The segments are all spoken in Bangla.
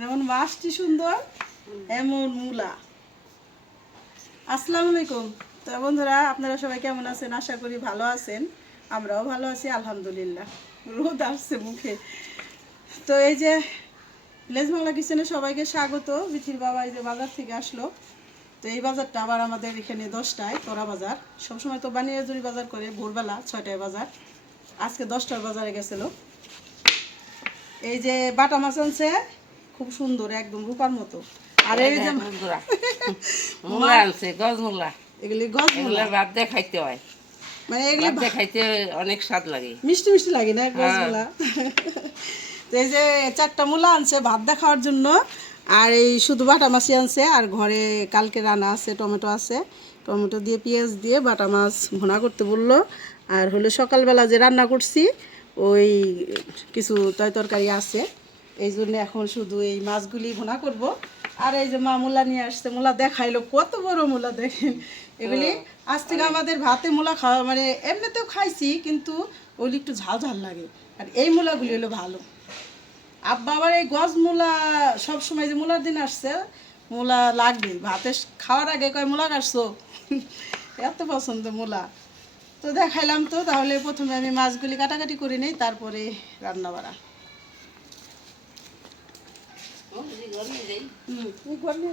যেমন মাছটি সুন্দর এমন মূলা। আসসালামু আলাইকুম। তো বন্ধুরা, আপনারা সবাই কেমন আছেন? আশা করি ভালো আছেন। আমরাও ভালো আছি আলহামদুলিল্লাহ। রোদ আসছে মুখে। তো এই যে ভিলেজ বাংলা কিচেনে সবাইকে স্বাগত। বিথির বাবা এই যে বাজার থেকে আসলো। তো এই বাজারটা আবার আমাদের এখানে 10টায় তোরা বাজার। সবসময় তো বানিয়াজুরি বাজার করে ভোরবেলা 6টায় বাজার। আজকে 10টার বাজারে গেছিল। এই যে বাটা মাছ আনছে, খুব সুন্দর একদম রূপার মতো। আর এই যে মূলা আনছে, গজ মূলা। এগুলি গজ মূলা, ভাত দিয়ে খাইতে হয়, মানে এগুলি ভাত দিয়ে খাইতে অনেক স্বাদ লাগে, মিষ্টি মিষ্টি লাগে না গজ মূলা? তো এই যে 4টা মূলা আনছে ভাত দিয়ে খাওয়ার জন্য। আর এই শুধু বাটা মাছই আনছে। আর ঘরে কালকে রান্না আছে, টমেটো আছে, টমেটো দিয়ে পেঁয়াজ দিয়ে বাটা মাছ ভুনা করতে বললো। আর হলো সকালবেলা যে রান্না করছি ওই কিছু তরকারি আছে, এই জন্য এখন শুধু এই মাছগুলি ভুনা করব। আর এই যে মা মূলা নিয়ে আসছে, মূলা দেখাইলো কত বড় মূলা দেখেন। এগুলি আজ থেকে আমাদের ভাতে মূলা খাওয়া মানে এমনিতেও খাইছি, কিন্তু ওগুলি একটু ঝাল ঝাল লাগে। আর এই মূলাগুলি হলো ভালো। আব্বা আবার এই গজ মূলা সবসময় যে মূলার দিন আসছে মূলা লাগবে ভাতে খাওয়ার আগে কয় মূলা কাটছো। এত পছন্দ মূলা। তো দেখাইলাম। তো তাহলে প্রথমে আমি মাছগুলি কাটাকাটি করে নিই, তারপরে রান্না বাড়া। তুমি করলে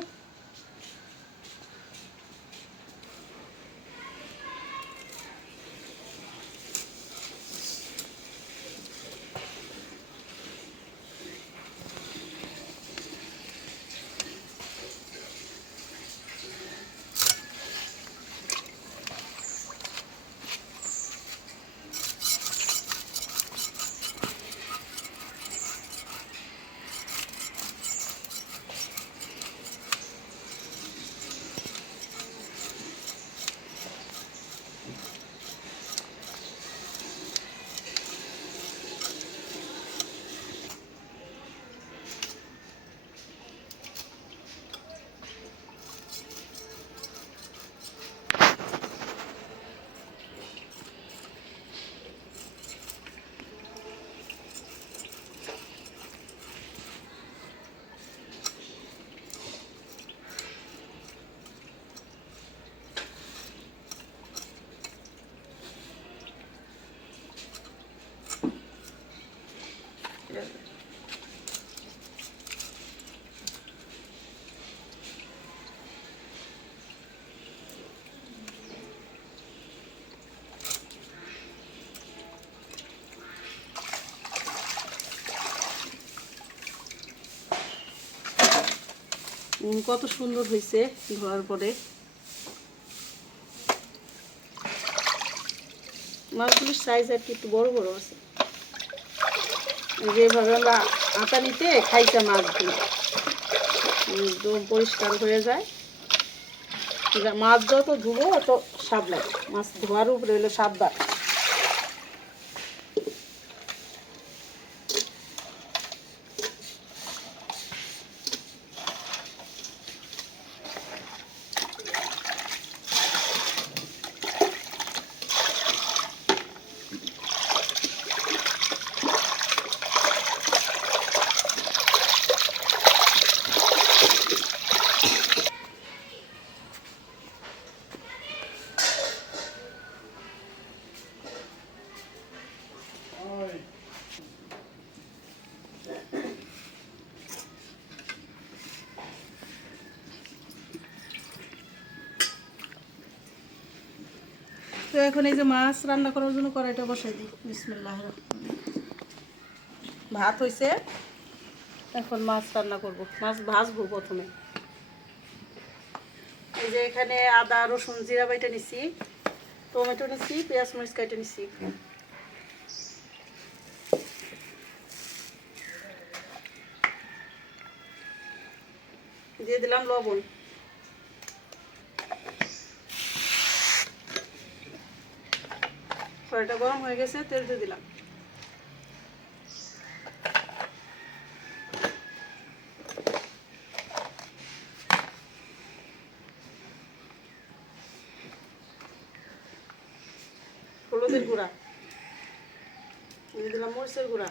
কত সুন্দর হয়েছে ধোয়ার পরে। মাছগুলির সাইজ আর কি একটু বড় বড় আছে। যেভাবে আমরা আটা নিতে খাইতে মাছগুলো একদম পরিষ্কার হয়ে যায়। মাছ যত ধুবো অত স্বাদ লাগে। মাছ ধোয়ার উপরে হলো সাবধান। তো এখন এই যে মাছ রান্না করার জন্য কড়াইটা বসাই দিই। বিসমিল্লাহ। ভাত হয়েছে, এখন মাছ রান্না করব। মাছ ভাজবো প্রথমে। এই যে এখানে আদা রসুন জিরা বাইটা নিছি, টমেটো নিছি, পেঁয়াজ মরিচ কেটে নিছি। দিয়ে দিলাম লবণ। কড়াইটা গরম হয়ে গেছে, তেল দিয়ে দিলাম। হলুদের গুঁড়া দিয়ে দিলাম, মরিচের গুঁড়া,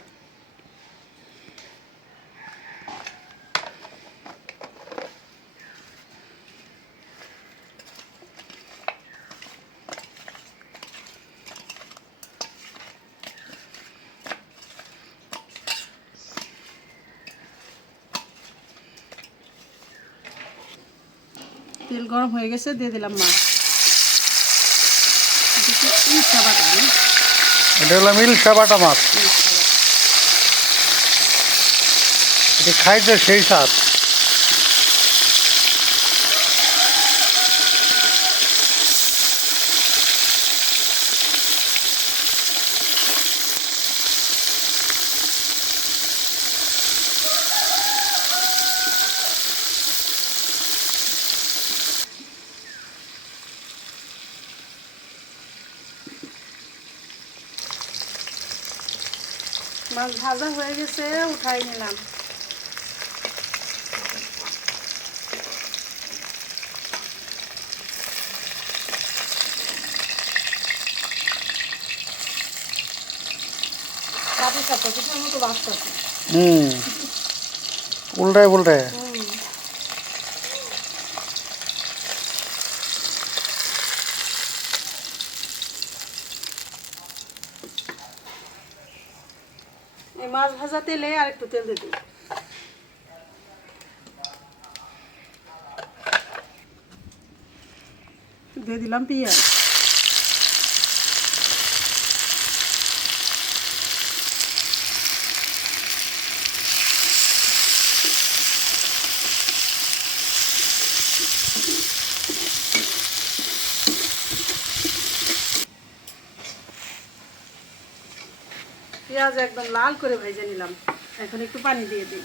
তেল গরম হয়ে গেছে, দিয়ে দিলাম মাছ। ইলশা বাটা না? এটা হলো ইলশা বাটা মাছ। ইলশা বাটা। এটা খাইতে সেই স্বাদ। মাছ ভাজা হয়ে গেছে, উঠাই নিলাম। কাপড় কাপড় পিঠার মতো বাঁচতেছে। উল্টায় উল্টায়। এই মাছ ভাজা তেলে আর একটু তেল দিয়ে দিই। দিয়ে দিলাম পেঁয়াজ। পেঁয়াজ একদম লাল করে ভেজে নিলাম। এখন একটু পানি দিয়ে দিই।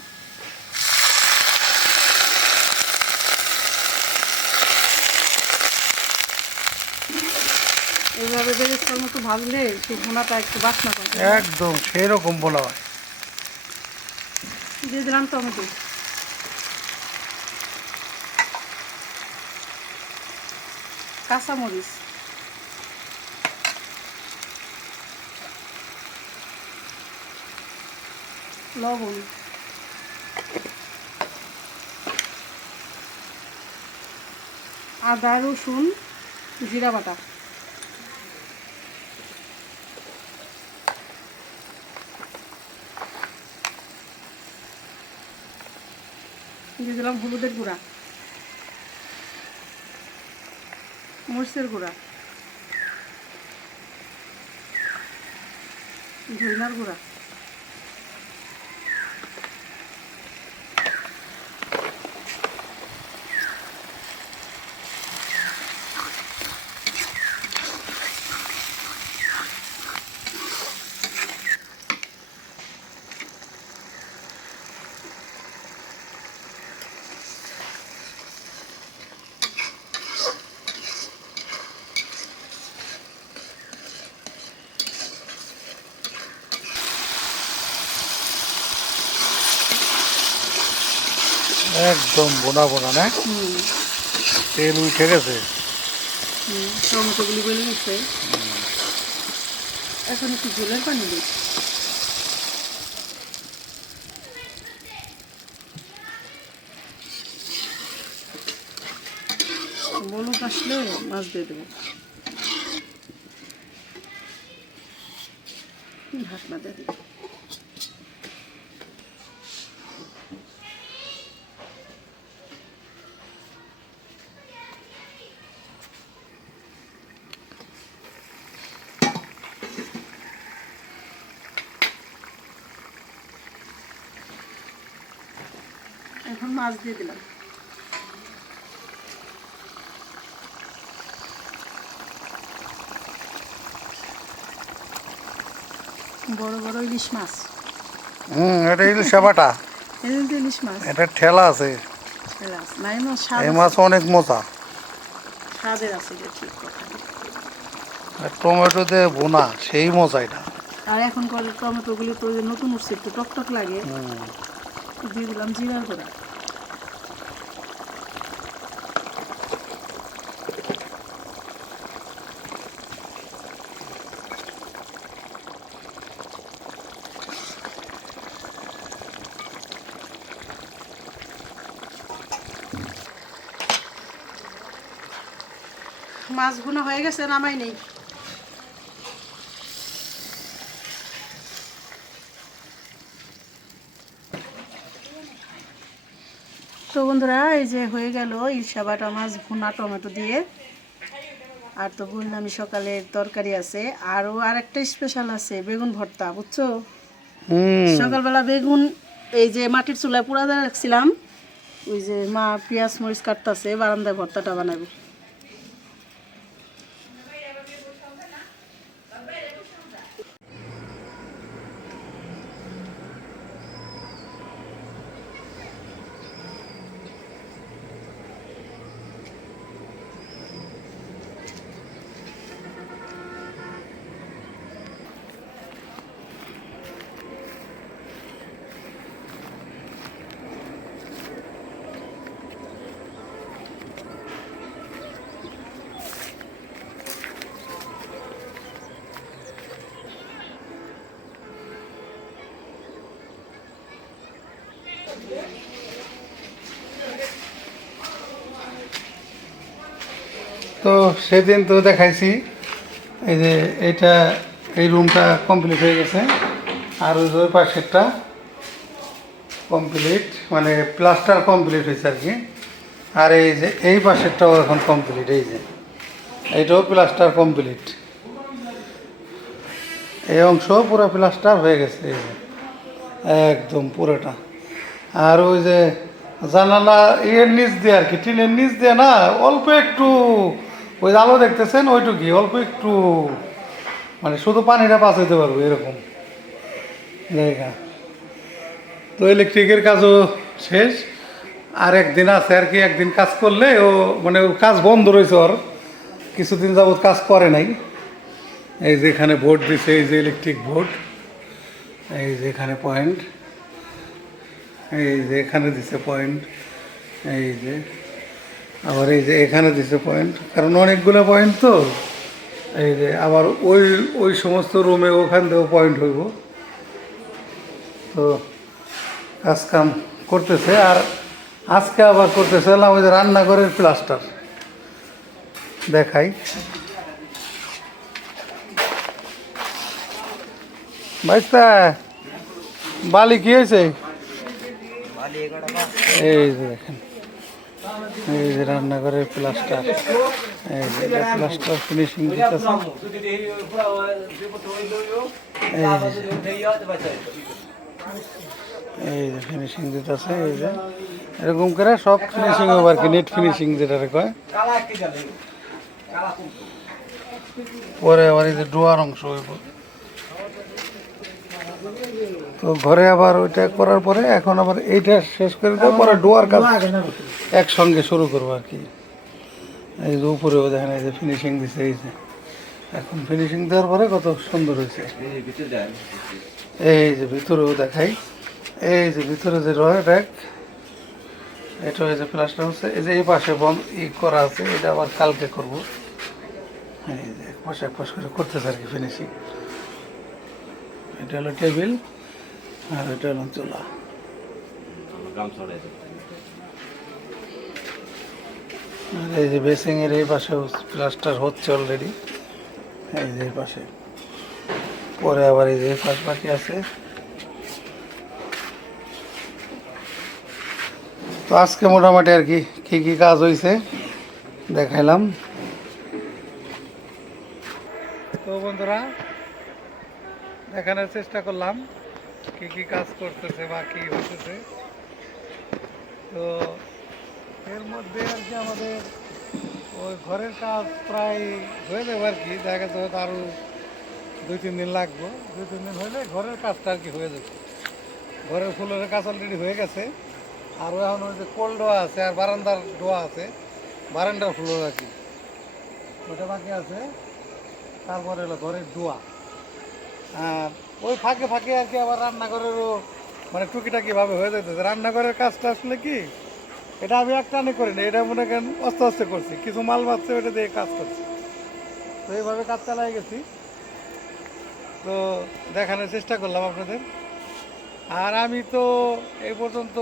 এইভাবে বেরেস্তার মতো ভাজলে সেই ভুনাটা একটু বাসনা করে। একদম সেই রকম বলা হয়। দিয়ে দিলাম টমেটো, কাঁচামরিচ, লবণ, আদা রসুন জিরা বাটা, দিয়ে দিলাম হলুদের গুঁড়া, মরিচের গুঁড়া, ধনিয়ার গুঁড়া, একদম বোনা বোনা না, তেল উঠে গেছে। টমেটোগুলি গলে গেছে। এখন একটু ঝোলের পানি দিই। বলক আসলে মাছ দিয়ে দেবো। ঢাকনা দিয়ে দিই। এখন মাছ দিয়ে দিলাম। বড় বড় ইলিশ মাছ। এটা ইলশা বাটা। এই যে ইলিশ মাছ। এটা ঠেলা আছে। না, এই মাছ স্বাদ এই আছে। মাছ অনেক মজা। স্বাদের আছে, এটা ঠিক কথা। আর টমেটো দিয়ে বোনা সেই মজা এটা। আর এখন করে টমেটোগুলি তো যে নতুন উঠছে, একটু টকটক লাগে। দিয়ে দিলাম জিরার গুঁড়া। মাছ ভুনা হয়ে গেছে, নামাই নেই। তো বন্ধুরা এই যে হয়ে গেল ইলশা বাটা মাছ ভুনা টমেটো দিয়ে। আর তো বললামই সকালের তরকারি আছে, আরও আরেকটা স্পেশাল আছে বেগুন ভর্তা, বুঝছো? সকালবেলা বেগুন এই যে মাটির চুলায় পুরা দিয়ে রাখছিলাম, ওই যে মা পেঁয়াজ মরিচ কাটতেছে, বারান্দায় ভর্তাটা বানাবো। তো সেদিন তো দেখাইছি এই যে এটা, এই রুমটা কমপ্লিট হয়ে গেছে, আর ওই পাশেরটা কমপ্লিট, মানে প্লাস্টার কমপ্লিট হয়েছে আর কি। আর এই যে এই পাশেরটাও এখন কমপ্লিট, এই যে এইটাও প্লাস্টার কমপ্লিট, এই অংশ পুরো প্লাস্টার হয়ে গেছে, এই যে একদম পুরোটা। আর ওই যে জানালা ইয়ের নিচ দিয়ে আর কি, টিনের নিচ দিয়ে না, অল্প একটু ওই আলো দেখতেছেন ওইটুকুই, অল্প একটু মানে শুধু পানিটা বাঁচাইতে পারবো এরকম জায়গা। তো ইলেকট্রিকের কাজও শেষ, আর একদিন আছে আর কি, একদিন কাজ করলে ও মানে ওর কাজ বন্ধ রয়েছে, ওর কিছুদিন যাবৎ কাজ করে নাই। এই যে এখানে বোর্ড দিছে, এই যে ইলেকট্রিক বোর্ড, এই যে এখানে পয়েন্ট, এই যে এখানে দিছে পয়েন্ট, এই যে আবার এই যে এখানে দিছে পয়েন্ট, কারণ অনেকগুলো পয়েন্ট তো, এই যে আবার ওই ওই সমস্ত রুমে ওখান থেকেও পয়েন্ট হইব। তো কাজ কাম করতেছে। আর আজকে আবার করতেছে ওই যে রান্নাঘরের প্লাস্টার দেখাই। ভাইস্তা বালি কি হয়েছে? এই যে দেখেন, এই যে রান্নাঘরের প্লাস্টার, এই যে প্লাস্টার ফিনিশিং দিতেছে, এই যে ফিনিশিং দিতেছে, এই যে এরকম করে সব ফিনিশিং হবে আর কি, নেট ফিনিশিং যেটা কয়। পরে আবার এই যে ডোয়ার অংশ হইব। তো ঘরে আবার ওইটা করার পরে এখন আবার এইটা শেষ করে দেওয়ার পরে ডোয়ার কাজ একসঙ্গে শুরু করবো আর কি। এই যে উপরেও দেখেন এই যে ফিনিশিং দিছে, এই যে এখন ফিনিশিং দেওয়ার পরে কত সুন্দর হয়েছে। এই যে ভিতরেও দেখাই, এই যে ভিতরে যে রয় র্যাক, এটা এই যে প্লাস্টার হচ্ছে, এই যে এই পাশে বন্ধ করা আছে, এটা আবার কালকে করব। এই যে এক পাশ করে করতেছে আর কি ফিনিশিং। এটা হলো টেবিল, আর এটা হলো চুলা। আর এই যে বেসিং এর এই পাশে প্লাস্টার হচ্ছে অলরেডি, এই যে এই পাশে। পরে আবার এই যে পাশ বাকি আছে। তো আজকে মোটামুটি আর কি কি কি কাজ হয়েছে দেখাইলাম। তো বন্ধুরা দেখানোর চেষ্টা করলাম কি কি কাজ করতেছে বা কি হতেছে। তো এর মধ্যে আর কি আমাদের ওই ঘরের কাজ প্রায় হয়ে যাবে আর কি, দেখা যাচ্ছে হয়তো আরও 2-3 দিন লাগবে। 2-3 দিন হলে ঘরের কাজটা আর কি হয়ে যাবে। ঘরের ফুলের কাজ অলরেডি হয়ে গেছে, আর এখন ওই যে কোল ডোয়া আছে, আর বারান্দার ডোয়া আছে, বারান্দার ফুলের আর কি ওটা বাকি আছে। তারপরে হলো ঘরের ডোয়া, আর ওই ফাঁকে ফাঁকে আর কি আবার রান্নাঘরেরও মানে টুকিটাকিভাবে হয়ে যেতেছে। রান্নাঘরের কাজটা আসলে কি, এটা আমি একটানে করি না, এটা মনে করেন আস্তে আস্তে করছি, কিছু মাল বাঁচছে ওটা দিয়ে কাজ করছি। তো এইভাবে কাজ চালাই গেছি। তো দেখানোর চেষ্টা করলাম আপনাদের। আর আমি তো এই পর্যন্ত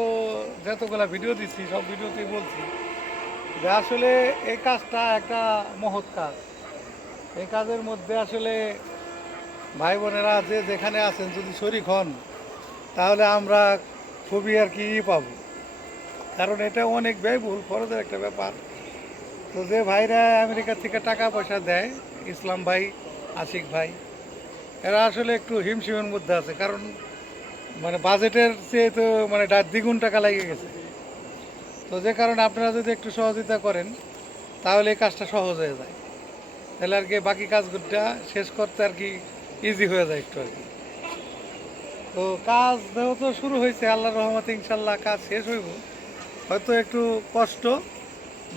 যতগুলা ভিডিও দিচ্ছি সব ভিডিওতেই বলছি যে আসলে এই কাজটা একটা মহৎ কাজ। এই কাজের মধ্যে আসলে ভাই বোনেরা যে যেখানে আছেন যদি শরীক হন, তাহলে আমরা খুবই আর কি পাবো। কারণ এটা অনেক ব্যয়বহুল খরচের একটা ব্যাপার। তো যে ভাইরা আমেরিকা থেকে টাকা পয়সা দেয়, ইসলাম ভাই, আশিক ভাই, এরা আসলে একটু হিমশিমের মধ্যে আছে, কারণ মানে বাজেটের চেয়ে তো মানে দ্বিগুণ টাকা লেগে গেছে। তো যে কারণে আপনারা যদি একটু সহযোগিতা করেন তাহলে এই কাজটা সহজ হয়ে যায়, তাহলে আর কি বাকি কাজগুলোটা শেষ করতে আর কি ইজি হয়ে যায় একটু আর কি। তো কাজ যেহেতু শুরু হয়েছে, আল্লাহর রহমতে ইনশাল্লাহ কাজ শেষ হইব, হয়তো একটু কষ্ট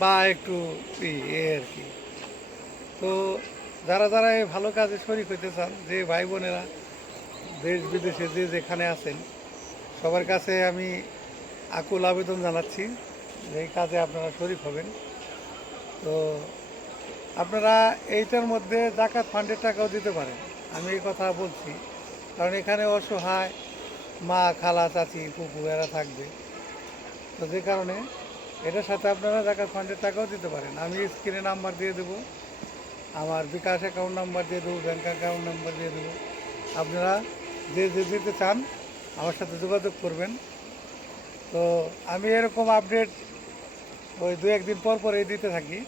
বা একটু আর কি। তো যারা যারা এই ভালো কাজে শরিক হইতে চান, যে ভাই বোনেরা দেশ বিদেশে যে যেখানে আছেন, সবার কাছে আমি আকুল আবেদন জানাচ্ছি যে এই কাজে আপনারা শরিক হবেন। তো আপনারা এইটার মধ্যে জাকাত ফান্ডের টাকাও দিতে পারেন, আমি এই কথা বলছি কারণ এখানে অসহায় মা, খালা, চাচি, ফুপু এরা থাকবে। তো যে কারণে এটার সাথে আপনারা জাকাত ফান্ডের টাকাও দিতে পারেন। আমি স্ক্রিনে নাম্বার দিয়ে দেবো, আমার বিকাশ অ্যাকাউন্ট নাম্বার দিয়ে দেবো, ব্যাঙ্ক অ্যাকাউন্ট নাম্বার দিয়ে দেবো। আপনারা যে যে দিতে চান আমার সাথে যোগাযোগ করবেন। তো আমি এরকম আপডেট ওই 2-1 দিন পর পরেই দিতে থাকি।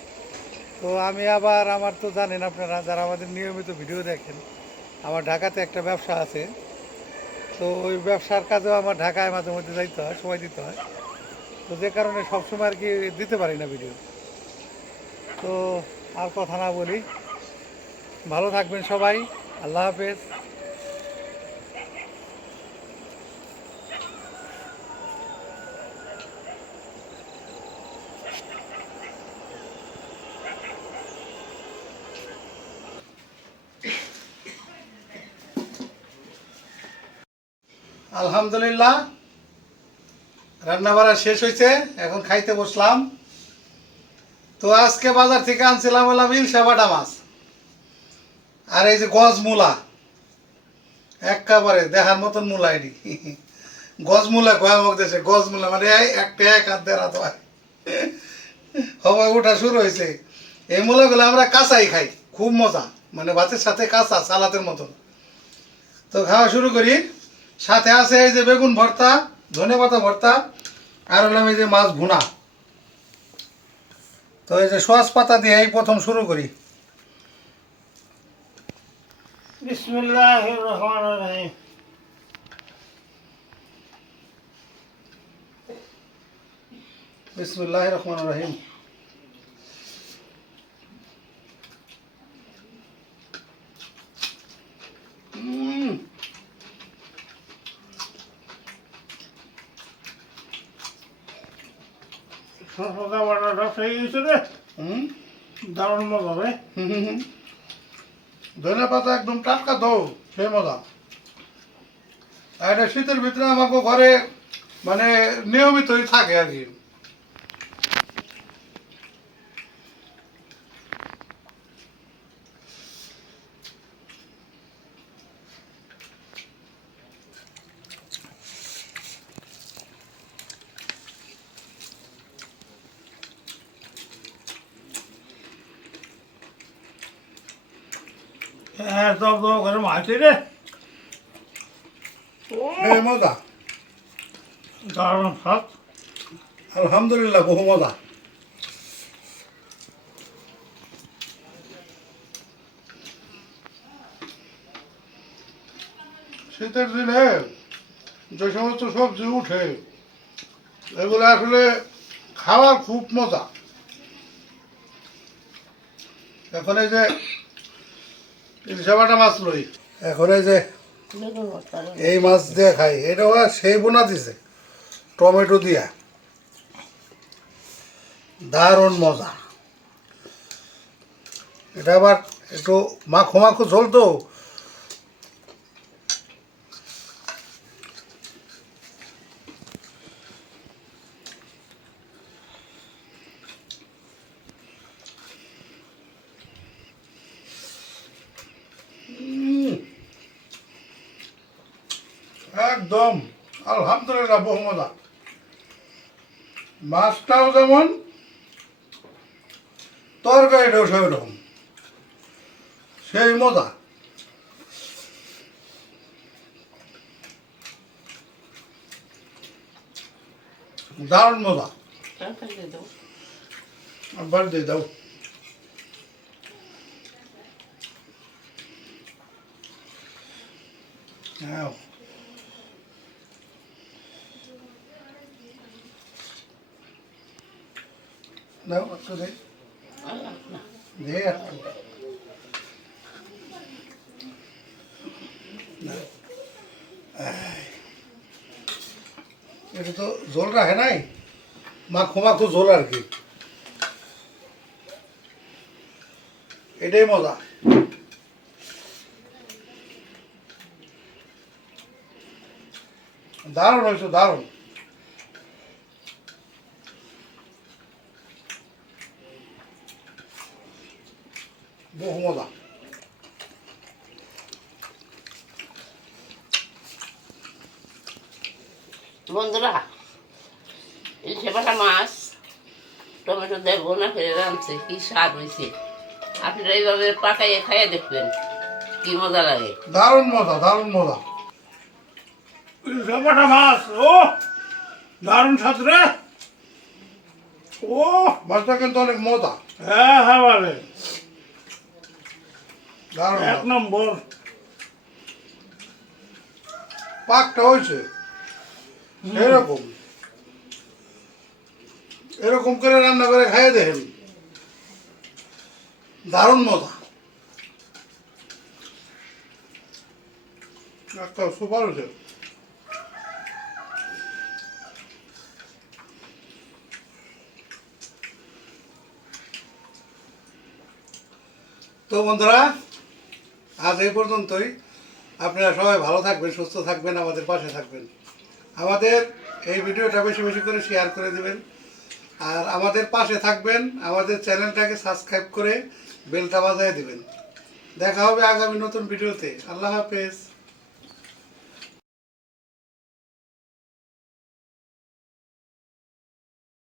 তো আমি আবার আমার তো জানেন আপনারা যারা আমাদের নিয়মিত ভিডিও দেখেন, আমার ঢাকাতে একটা ব্যবসা আছে। তো ওই ব্যবসার কাজেও আমার ঢাকায় মাঝে মধ্যে যাইতে হয়, সময় দিতে হয়। তো যে কারণে সবসময় আর কি দিতে পারি না ভিডিও। তো আর কথা না বলি, ভালো থাকবেন সবাই, আল্লাহ হাফেজ। আলহামদুলিল্লাহ, রান্না বাড়া শেষ হয়েছে, এখন খাইতে বসলাম। তো আজকে বাজার থেকে আনছিলাম হলাম ইলশা বাটা মাছ, আর এই যে গজ মূলা, একেবারে দেখার মতন মূলা। এটি গজ মূলা কয় আমাকে দেশে, গজ মূলা মানে একটা এক হাত দেড় হাত হয়, হওয়া ওঠা শুরু হয়েছে। এই মূলাগুলো আমরা কাঁচাই খাই, খুব মজা, মানে ভাতের সাথে কাঁচা সালাতের মতন। তো খাওয়া শুরু করি। সাথে আছে এই যে বেগুন ভর্তা, ধনেপাতা ভর্তা, আর হলাম এই যে মাছ ভুনা। তো এই যে সোয়াস পাতা দিয়ে এই প্রথম শুরু করি। বিসমিল্লাহির রহমানির রহিম। বিসমিল্লাহির রহমানির রহিম। সরষে বাটাটা সেই হয়েছে রে, দারুণ মজা রে। ধনে পাতা একদম টাটকা দৌ, সেই মজা। আর এটা শীতের ভিতরে আমাকে ঘরে মানে নিয়মিতই থাকে আর কি। হ্যাঁ, দম দম করে মারছে রে, এই মজা, দারুণ স্বাদ। আলহামদুলিল্লাহ, বহু মজা। শীতের দিনে যে সমস্ত সবজি উঠে এগুলো আসলে খাওয়ার খুব মজা। এখন এই যে ইলিশা বাটা মাছ লই, এখন এই যে এই মাছ দিয়ে খাই, এটা ওরা সেই বোনা দিছে টমেটো দিয়া, দারুণ মজা। এটা আবার একটু মাখো মাখো ঝোল তো, একদম আলহামদুলিল্লাহ, বহু মজা। মাছটাও যেমন, তরকারিটাও সেই রকম, সেই মজা। দারুণ মজা। তরকারি দিয়ে দাও। আবার দিয়ে দাও। হ্যাঁ দাও একটু দে আল্লাহ, না। দে একটু এটা তো ঝোল রাখে নাই, মাখো মাখো ঝোল আর কি, এটাই মজা। দারুণ হয়েছে, দারুণ। বহু মজা। বন্ধুরা, ইলিশে পাঠা মাছ টমেটো দিয়ে বোনা করে রাঁধছে, কি স্বাদ হয়েছে। আপনারা এইভাবে পাকাইয়ে খাইয়ে দেখবেন কি মজা লাগে। দারুণ মজা, দারুণ মজা। জমাটা মাছ, ও দারুণ স্বাদ রে। ও মাছটা কিন্তু অনেক মজা, হ্যাঁ হ্যাঁ বলে দারুণ এক নম্বর। পাকটা হয়েছে এরকম, এরকম করে রান্না করে খাইয়ে দেখেন, দারুণ মজা, একটা সুপার হয়েছে। তো বন্ধুরা, আজ এই পর্যন্তই। আপনারা সবাই ভালো থাকবেন, সুস্থ থাকবেন, আমাদের পাশে থাকবেন। আমাদের এই ভিডিওটা বেশি বেশি করে শেয়ার করে দিবেন, আর আমাদের পাশে থাকবেন, আমাদের চ্যানেলটাকে সাবস্ক্রাইব করে বেলটা বাজিয়ে দিবেন। দেখা হবে আগামী নতুন ভিডিওতে। আল্লাহ হাফেজ।